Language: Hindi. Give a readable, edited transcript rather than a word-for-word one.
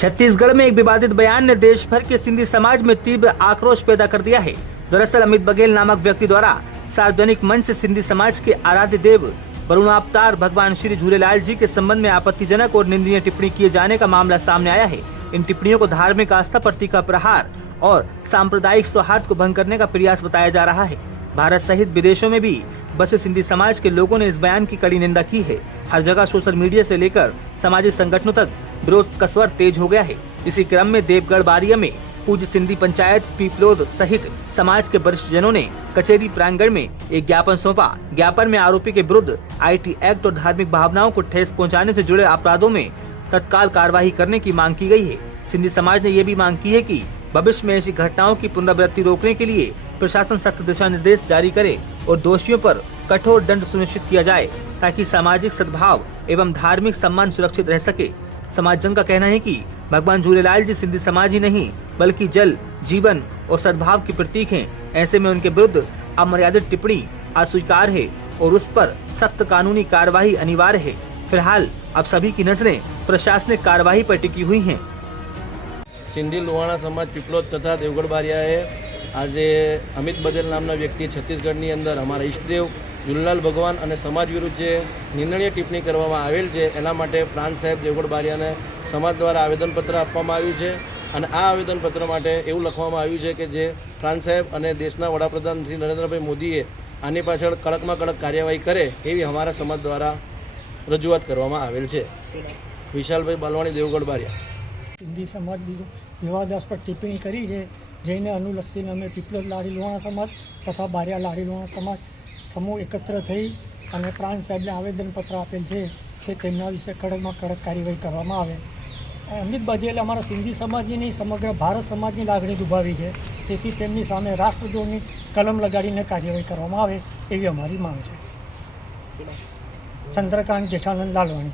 छत्तीसगढ़ में एक विवादित बयान ने देश भर के सिंधी समाज में तीव्र आक्रोश पैदा कर दिया है। दरअसल अमित बघेल नामक व्यक्ति द्वारा सार्वजनिक मंच से सिंधी समाज के आराध्य देव वरुणावतार भगवान श्री झूलेलाल जी के संबंध में आपत्तिजनक और निंदनीय टिप्पणी किए जाने का मामला सामने आया है। इन टिप्पणियों को धार्मिक आस्था पर तीखा प्रहार और सांप्रदायिक सौहार्द को भंग करने का प्रयास बताया जा रहा है। भारत सहित विदेशों में भी बसे सिंधी समाज के लोगों ने इस बयान की कड़ी निंदा की है। हर जगह सोशल मीडिया से लेकर सामाजिक संगठनों तक विरोध का स्वर तेज हो गया है। इसी क्रम में देवगढ़ बारिया में पूज्य सिंधी पंचायत पीपलोद सहित समाज के वरिष्ठ जनों ने कचेरी प्रांगण में एक ज्ञापन सौंपा। ज्ञापन में आरोपी के विरुद्ध IT एक्ट और धार्मिक भावनाओं को ठेस पहुंचाने से जुड़े अपराधों में तत्काल कार्रवाई करने की मांग की गई है। सिंधी समाज ने ये भी मांग की है कि भविष्य में ऐसी घटनाओं की पुनरावृत्ति रोकने के लिए प्रशासन सख्त दिशा निर्देश जारी करे और दोषियों पर कठोर दंड सुनिश्चित किया जाए ताकि सामाजिक सद्भाव एवं धार्मिक सम्मान सुरक्षित रह सके। समाजजन का कहना है कि भगवान झूलेलाल जी सिंधी समाज ही नहीं बल्कि जल, जीवन और सद्भाव के प्रतीक हैं। ऐसे में उनके विरुद्ध अमर्यादित टिप्पणी अस्वीकार है और उस पर सख्त कानूनी कार्यवाही अनिवार्य है। फिलहाल अब सभी की नजरें प्रशासनिक कार्यवाही पर टिकी हुई हैं। सिंधी लोहाणा समाज पीपलोद तथा देवगढ़ बारियाए आज अमित बघेल नामना व्यक्ति छत्तीसगढ़नी अंदर अमरा ईष्टदेव झूलेलाल भगवान और समाज विरुद्ध जो निंदनीय टिप्पणी करवामां आवेल छे एना माटे प्रांत साहेब देवगढ़ बारियाने समाज द्वारा आवेदनपत्र आपवामां आव्युं छे અને આ આવેદનપત્ર માટે એવું લખવામાં આવ્યું છે કે જે પ્રાંત સાહેબ અને દેશના વડાપ્રધાન શ્રી નરેન્દ્રભાઈ મોદીએ આની પાછળ કડકમાં કડક કાર્યવાહી કરે એવી અમારા સમાજ દ્વારા રજૂઆત કરવામાં આવેલ છે। વિશાલભાઈ બાલવાણી દેવગઢ બારિયા। સિંધી સમાજ વિવાદાસ્પદ ટિપ્પણી કરી છે જેને અનુલક્ષીને અમે પીપલોદ લાડી લોહાણા સમાજ તથા બારિયા લાડી લોહાણા સમાજ સમૂહ એકત્ર થઈ અને પ્રાંત સાહેબને આવેદનપત્ર આપેલ છે કે તેમના વિશે કડકમાં કડક કાર્યવાહી કરવામાં આવે। અમિત બઘેલે અમારા સિંધી સમાજની નહીં સમગ્ર ભારત સમાજની લાગણી દુભાવી છે, તેથી તેમની સામે રાષ્ટ્રદ્રોહની કલમ લગાડીને કાર્યવાહી કરવામાં આવે એવી અમારી માંગ છે। ચંદ્રકાંત જેઠાનંદ લાલવાણી।